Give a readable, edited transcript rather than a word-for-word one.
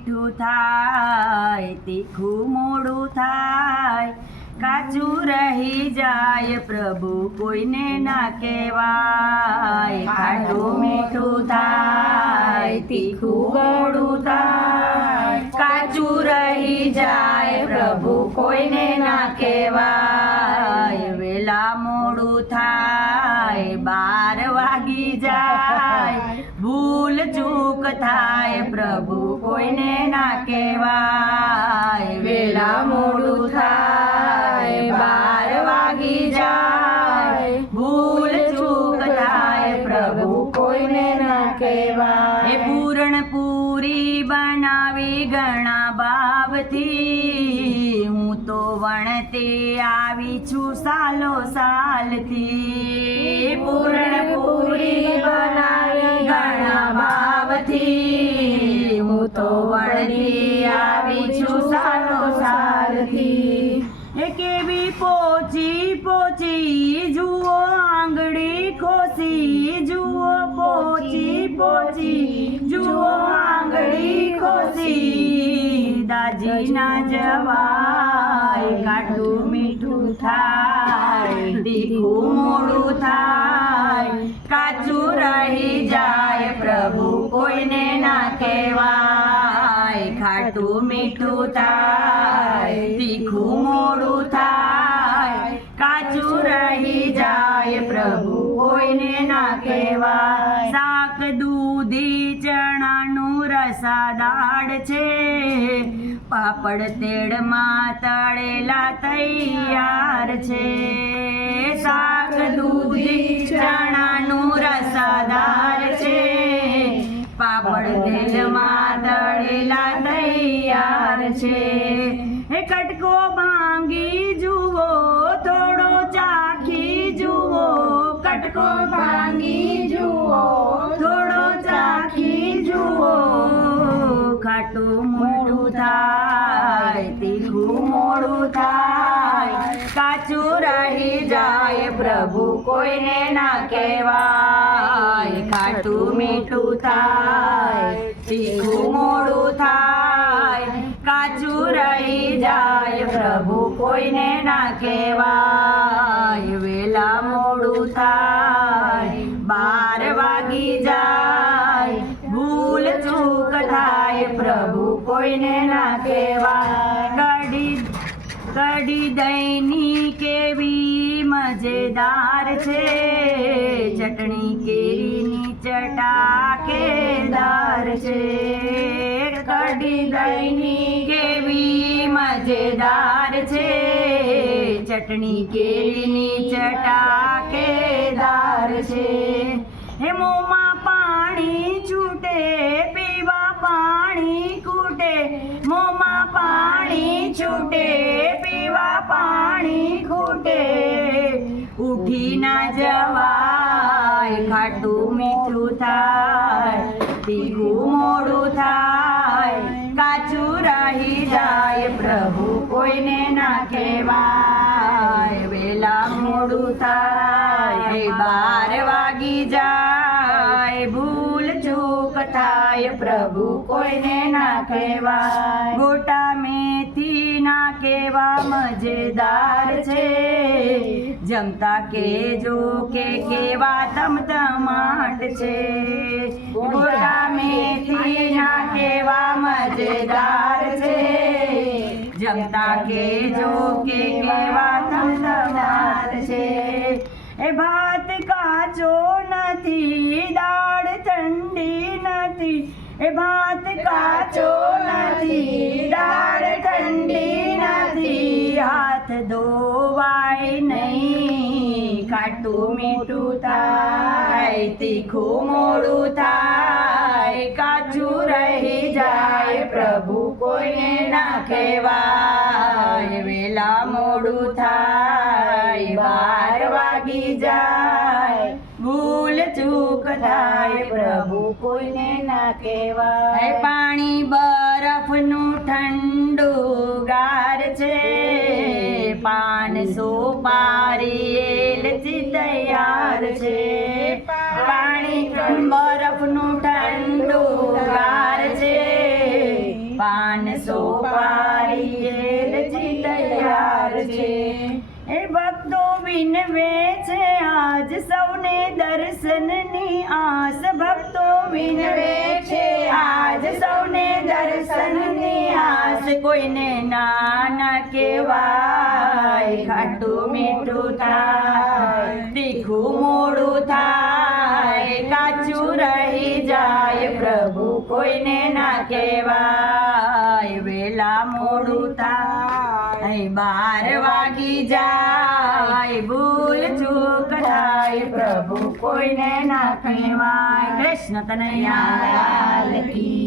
મીઠું થાય, તીખું મોડું થાય, કાચું રહી જાય પ્રભુ કોઈને ના કહેવાય. ખાટું મીઠું થાય, તીખું મોડું થાય, કાચું રહી જાય પ્રભુ કોઈને ના કહેવાય. વેલા મોડું થાય, 12 વાગી જાય, ભૂલ ચૂક થાય પ્રભુ કોઈને ના કહેવાય. વેલા મોડું થાય, 12 વાગી જાય, ભૂલ ચૂક થાય પ્રભુ કોઈને ના કહેવાય. એ પૂરણ પૂરી બનાવી ઘણા ભાવથી, હું તો વણતે આવી છું સાલો સાલથી. પૂરણ પૂરી બનાવી ઘણા ભાવથી, હું તો વણતી આવી છું સાલો સાલથી. એ કેવી પોચી પોચી જુઓ આંગળી ખોસી, જુઓ પોચી પોચી જુઓ આંગળી ખોસી. દાજી ના જવાય, ખાટું મીઠું થાય, તીખું મોડું થાય, કાચું રહી જાય પ્રભુ કોઈને ના કહેવાય. ખાટું મીઠું થાય, તીખું મોડું થાય, કાચું રહી જાય પ્રભુ કોઈને ના કહેવાય. શાક દૂધી ચણાનું રસાદાળ છે, પાપડ તેડમાં તળેલા તૈયાર છે. શાક દૂધી ચણાનું રસાદાર છે, પાપડ તેલમાં તળેલા તૈયાર છે. એ કટકો ભાંગી જુઓ, થોડો ચાખી જુઓ, કટકો ભાંગી જુઓ, થોડો ચાખી જુઓ. ખાટું મોડું થાય, તીખું મોડું થાય, કાચું રહી જાય પ્રભુ કોઈને ના કહેવાય. ખાટું મીઠું થાય, તીખું મોડું થાય, કાચું રહી જાય પ્રભુ કોઈને ના કહેવાય. વેલા મોડું થાય, 12 વાગી જાય, ભૂલ ચૂક થાય પ્રભુ કોઈને ના કહેવાય. કઢી દહીંની કેવી મજેદાર છે, ચટણી કેરીની ચટાકેદાર છે. કઢી દહીંની કેવી મજેદાર છે, ચટણી કેરીની ચટાકેદાર છે. હે મોંમાં પાણી છૂટે, પીવા પાણી ખૂટે, મોંમાં પાણી છૂટે, પીવા પાણી ખૂટે. ઉઠી ના જવાય, ખાટું મીઠું થાય, તીખું મોડું થાય, કાચું રહી જાય પ્રભુ કોઈને ના કહેવાય. વેલા મોડું થાય, 12 વાગી જાય, ભૂલ ચૂક થાય પ્રભુ કોઈને ના કહેવાય. ગોટા મેથી ના કેવા મજેદાર છે, જમતા કેજો કે કેવા તમતમાટ છે. ગોટા મેથી ના કેવા મજેદાર છે, જમતા કેજો કે કેવા તમતમાટ છે. એ ભાત કાચો નથી, દાળ ઠંડી નથી, એ ભાત કાચો નથી, દાળ ઠંડી નથી. હાથ ધોવાય નહીં, ખાટું મીઠું થાય, તીખું મોડું થાય, કાચું રહી જાય પ્રભુ કોઈને ના કહેવાય. વેલા મોડું થાય, 12 વાગી જાય, ભૂલ ચૂક થાય પ્રભુ કોઈને ના કહેવાય. પાણી બરફનું ઠંડુ ગાર છે, પાન સુપારી એલચી તૈયાર છે. પાણી બરફનું ઠંડુ ગાર છે, પાન સોપારી એલચી તૈયાર છે એ ભક્તો વિનવે છે આજ સૌને દર્શનની આસ ભક્તો વિનવે છે આજ સૌને દર્શનની આસ કોઈને નાના કહેવાય ખાટું મીઠું થાય તીખું મોડું થાય કાચું રહી જાય પ્રભુ કોઈને ના કહેવાય વેલા મોડું થાય 12 વાગી જાય ભૂલ ચૂક થાય પ્રભુ કોઈને ના કહેવાય કૃષ્ણ કનૈયા લાલ કી